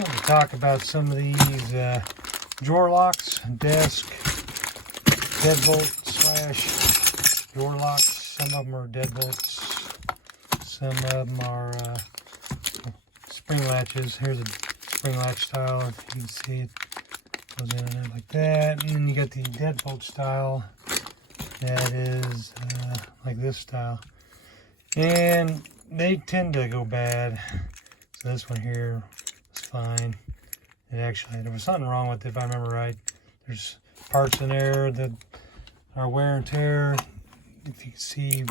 wanted to talk about some of these drawer locks, desk, deadbolt slash drawer locks. Some of them are deadbolts, some of them are spring latches. Here's a spring latch style, if you can see it goes in and out like that. And then you got the deadbolt style that is like this style, and they tend to go bad. So this one here is fine. It actually, there was something wrong with it if I remember right. There's parts in there that are wear and tear. If you can see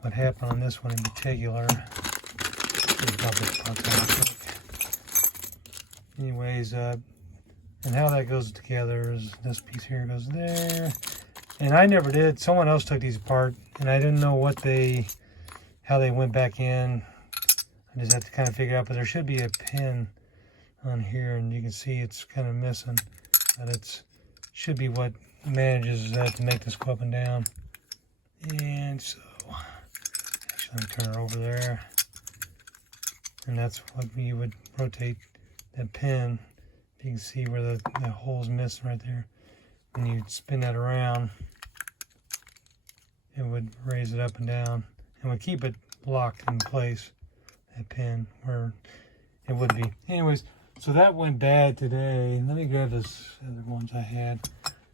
what happened on this one in particular. Anyways, and how that goes together is this piece here goes there. And I never did. Someone else took these apart, and I didn't know how they went back in. I just have to kind of figure it out, but there should be a pin on here, and you can see it's kind of missing, but it should be what manages to make this go up and down. And so, actually, let me turn it over there, and that's what we would rotate that pin. You can see where the hole's missing right there. When you spin that around, it would raise it up and down, and would keep it locked in place. That pin where it would be. Anyways, so that went bad today. Let me grab this other ones I had.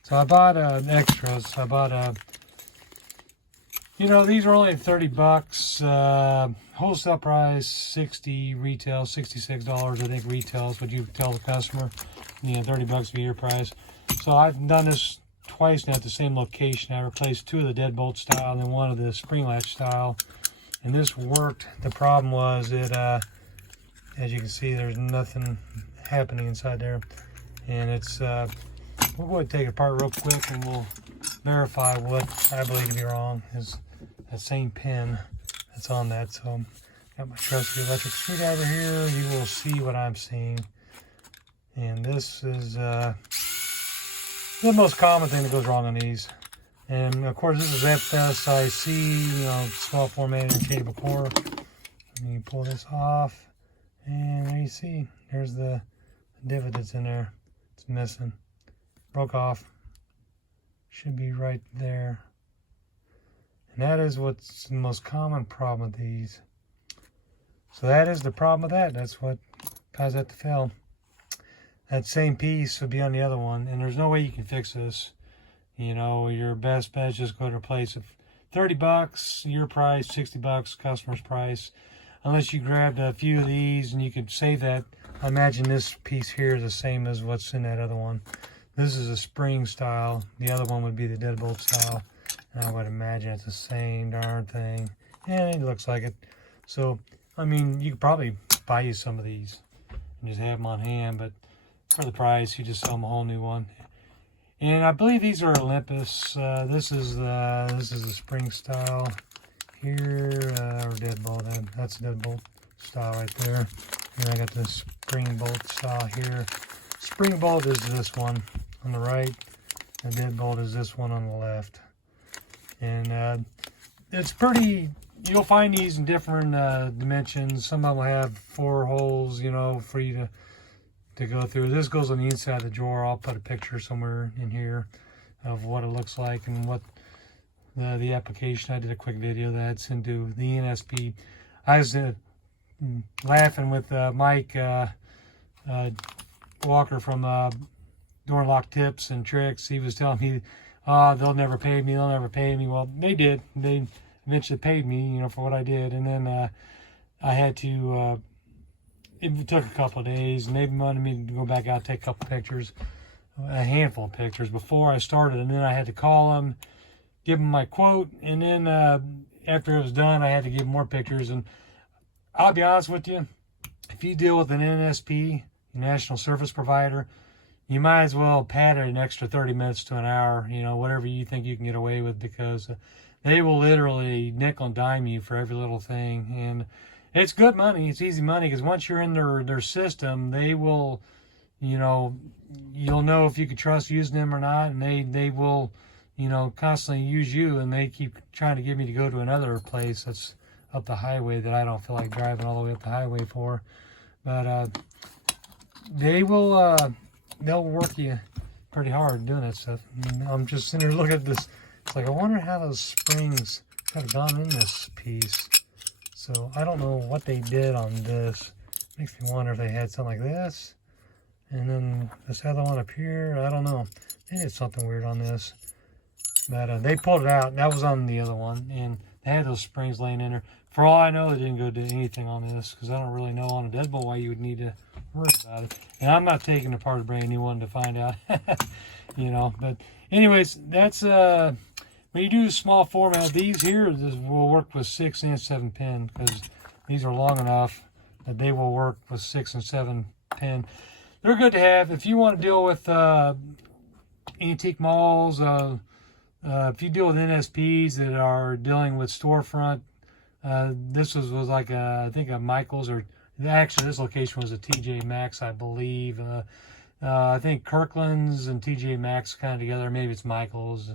So I bought extras. I bought these were only 30 bucks. Wholesale price 60, retail $66. I think retail is what you tell the customer. 30 bucks would be your price. So I've done this twice now at the same location. I replaced 2 of the deadbolt style and then 1 of the spring latch style. And this worked. The problem was it, as you can see, there's nothing happening inside there. And it's, we'll go ahead and take it apart real quick and we'll verify what I believe to be wrong is that same pin that's on that. So got my trusty electric screwdriver here. You will see what I'm seeing. And this is the most common thing that goes wrong on these. And of course, this is FSIC, small formatted interchangeable core. And you pull this off, and there you see, there's the divot that's in there. It's missing. Broke off. Should be right there. And that is what's the most common problem with these. So that is the problem with that. That's what caused that to fail. That same piece would be on the other one, and there's no way you can fix this. Your best bet is just go to replace it. 30 bucks, your price, 60 bucks, customer's price. Unless you grabbed a few of these and you could save that. I imagine this piece here is the same as what's in that other one. This is a spring style. The other one would be the deadbolt style. And I would imagine it's the same darn thing. And it looks like it. So, I mean, you could probably buy you some of these and just have them on hand, but for the price, you just sell them a whole new one. And I believe these are Olympus. This is the spring style here, or deadbolt. That's the deadbolt style right there. And I got the spring bolt style here. Spring bolt is this one on the right. The deadbolt is this one on the left. And it's pretty. You'll find these in different dimensions. Some of them have 4 holes, for you to go through. This goes on the inside of the drawer. I'll put a picture somewhere in here of what it looks like and what the application. I did a quick video that's into the NSP. I was laughing with Mike Walker from Door and Lock Tips and Tricks. He was telling me, they'll never pay me, they'll never pay me. Well, they did. They eventually paid me, for what I did. And then I had to it took a couple of days, and they wanted me to go back out and take a couple pictures, a handful of pictures before I started, and then I had to call them, give them my quote, and then after it was done, I had to give more pictures. And I'll be honest with you, if you deal with an NSP, National Service Provider, you might as well pad it an extra 30 minutes to an hour, whatever you think you can get away with, because they will literally nickel and dime you for every little thing. And it's good money. It's easy money, because once you're in their system, they will, you'll know if you can trust using them or not, and they will, constantly use you, and they keep trying to get me to go to another place that's up the highway that I don't feel like driving all the way up the highway for. But they'll work you pretty hard doing that stuff. And I'm just sitting there looking at this. It's like, I wonder how those springs have gone in this piece. So I don't know what they did on this. Makes me wonder if they had something like this. And then this other one up here, I don't know. They did something weird on this. But they pulled it out. That was on the other one. And they had those springs laying in there. For all I know, they didn't go do anything on this, because I don't really know on a deadbolt why you would need to worry about it. And I'm not taking apart a brand new one to find out. You know, but anyways, that's when you do small format, these here will work with 6 and 7 pin, because these are long enough that they will work with 6 and 7 pin. They're good to have if you want to deal with antique malls. If you deal with NSPs that are dealing with storefront, this was like I think a Michael's, or actually this location was a TJ Maxx, I believe. I think Kirkland's and TJ Maxx kind of together. Maybe it's Michael's,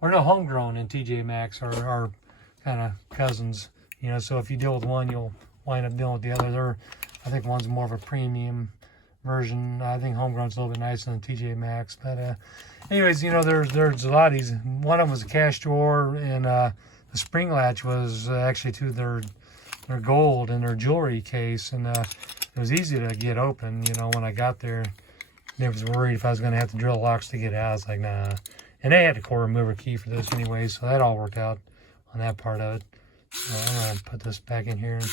or no, Homegrown and TJ Maxx are kind of cousins. You know, so if you deal with one, you'll wind up dealing with the other. I think one's more of a premium version. I think Homegrown's a little bit nicer than TJ Maxx. But anyways, you know, there's a lot of these. One of them was a cash drawer, and the spring latch was actually to their gold in their jewelry case, and it was easy to get open. You know, when I got there, they was worried if I was going to have to drill locks to get out. I was like, nah. And they had a core remover key for this anyway, so that all worked out on that part of it. So I'm going to put this back in here and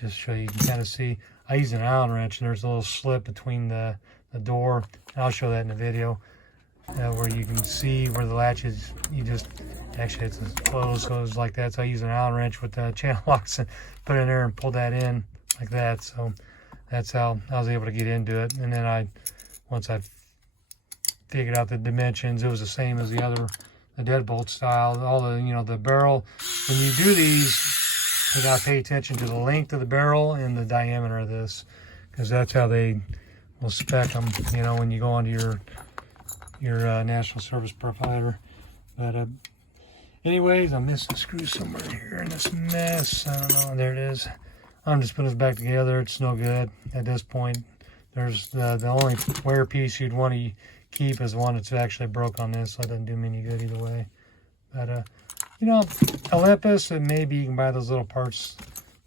just show you can kind of see. I used an Allen wrench, and there's a little slip between the door. I'll show that in the video, where you can see where the latch is. You just, actually it's closed, so it's like that. So I use an Allen wrench with the channel locks and put it in there and pull that in like that. So that's how I was able to get into it. And then once I figured out the dimensions, it was the same as the deadbolt style. All the, you know, the barrel, when you do these, you gotta pay attention to the length of the barrel and the diameter of this, because that's how they will spec them, you know, when you go onto your national service provider. But anyways, I'm missing a screw somewhere here in this mess. I don't know. There it is. I'm just putting this back together. It's no good at this point. There's the only wear piece you'd want to keep is one that's actually broke on this, so it doesn't do me any good either way. But you know, Olympus, and maybe you can buy those little parts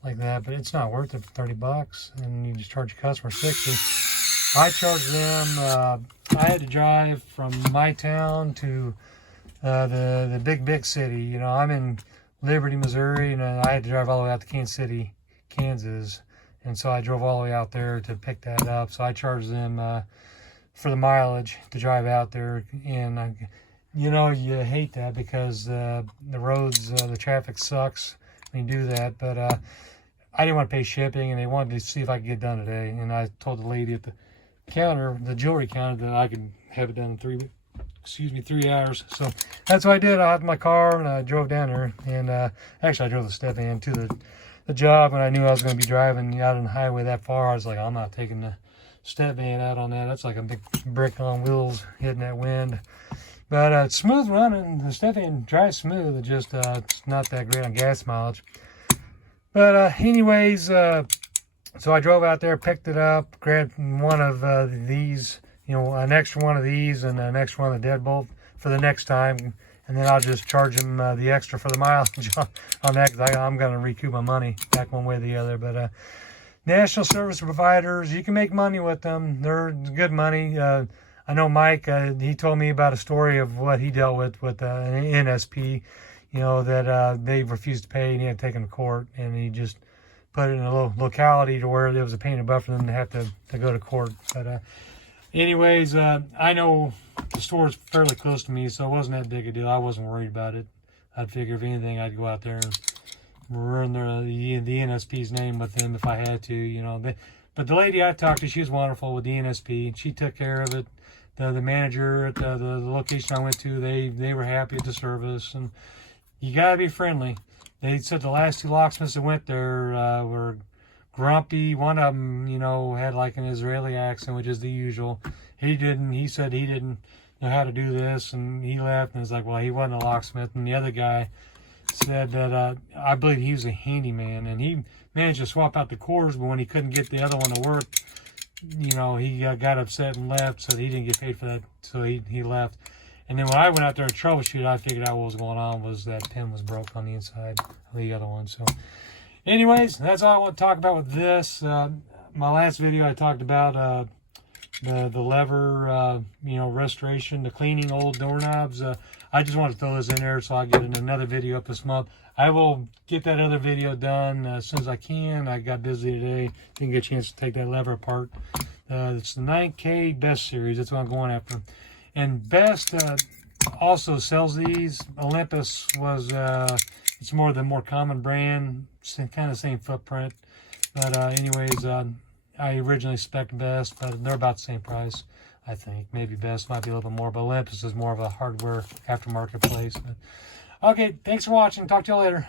like that, but it's not worth it for 30 bucks, and you just charge your customer 60. I charged them, I had to drive from my town to the big city. You know, I'm in Liberty, Missouri, and I had to drive all the way out to Kansas City, Kansas, and so I drove all the way out there to pick that up. So I charged them for the mileage to drive out there, and you know, you hate that because the roads, the traffic sucks when you do that. But I didn't want to pay shipping, and they wanted to see if I could get it done today. And I told the lady at the counter, the jewelry counter, that I could have it done in 3 hours. So that's what I did. I hopped in my car and I drove down there. And actually, I drove the step van to the job, and I knew I was going to be driving out on the highway that far. I was like, I'm not taking the step van out on that. That's like a big brick on wheels hitting that wind. But it's smooth running. The step van drives smooth. It just it's not that great on gas mileage. But anyways, so I drove out there, picked it up, grabbed one of these, you know, an extra one of these and an extra one of the deadbolt for the next time. And then I'll just charge them the extra for the mileage on that, because I'm going to recoup my money back one way or the other. But national service providers, you can make money with them. They're good money. I know Mike, he told me about a story of what he dealt with an NSP, you know, that they refused to pay, and he had to take him to court, and he just put it in a locality to where there was a pain in the butt for them to have to go to court. But anyways, I know the store's fairly close to me, so it wasn't that big a deal. I wasn't worried about it. I'd figure if anything, I'd go out there and ruin the NSP's name with them if I had to, you know. But the lady I talked to, she was wonderful with the NSP. She took care of it. The manager at the location I went to, they were happy at the service, and you gotta be friendly. They said the last 2 locksmiths that went there were grumpy. One of them, you know, had like an Israeli accent, which is the usual. He said he didn't know how to do this, and he left, and it's like, well, he wasn't a locksmith. And the other guy said that I believe he was a handyman, and he managed to swap out the cores, but when he couldn't get the other one to work, you know, he got upset and left, so he didn't get paid for that, so he left. And then when I went out there to troubleshoot, I figured out what was going on was that pin was broke on the inside of the other one. So anyways, that's all I want to talk about with this. My last video I talked about the lever, you know, restoration, the cleaning old doorknobs. I just want to throw this in there so I get another video up this month. I will get that other video done as soon as I can. I got busy today, didn't get a chance to take that lever apart. It's the 9K Best series, that's what I'm going after. And Best also sells these. Olympus was, it's more common brand, kind of same footprint. But anyways, I originally spec'd Best, but they're about the same price, I think. Maybe Best might be a little bit more, but Olympus is more of a hardware aftermarket place. But, okay, thanks for watching. Talk to you later.